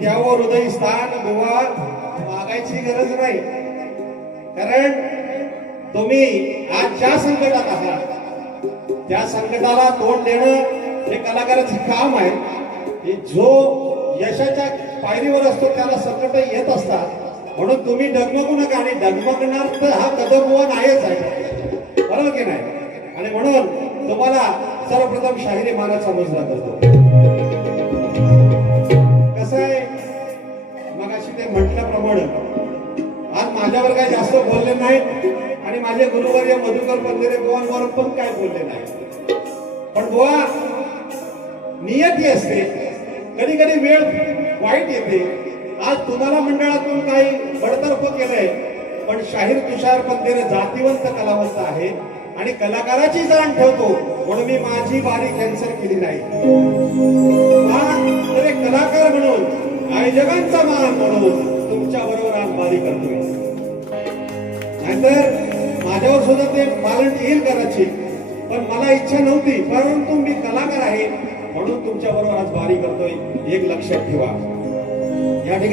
द्यावं हृदय स्थान बुवा मागायची गरज नाही, कारण तुम्ही आज ज्या संकटात आहात त्या संकटाला तोंड देणं हे कलाकाराचं काम आहे. की जो यशाच्या पायरीवर असतो त्याला संकट येत असतात, म्हणून तुम्ही डगमगू नका. आणि डगमगणार तर हा कदमबुवा नाहीच आहे, बरोबर की नाही? आणि म्हणून तुम्हाला सर्वप्रथम शाहिरी मानाचा मुजरा करतो. कसं आहे, मगाशी ते म्हटल्याप्रमाणे आज माझ्यावर काय जास्त बोलले नाहीत आणि माझे गुरुवर्य मधुकर पंधरे बुवांवर पण काय बोलले नाही. पण बुवा नियती असते, कधी कधी वेळ वाईट येते. आज तुम्हाला मंडळातून काही बडतर्फ केलंय, पण शाहीर तुषार पंधरे जातीवंत कलावंत आहे आणि कलाकाराची जाण ठेवतो, म्हणून मी माझी बारी कॅन्सल केली नाही. तर एक कलाकार म्हणून आयोजकांचा मान म्हणून तुमच्या बरोबर आज बारी करतोय. नाहीतर माझ्यावर सुद्धा ते पालन येईल करायची, पण मला इच्छा नव्हती, परंतु मी कलाकार आहे म्हणून तुमच्या बरोबर आज बारी करतोय. एक लक्षात ठेवा, या ठिकाणी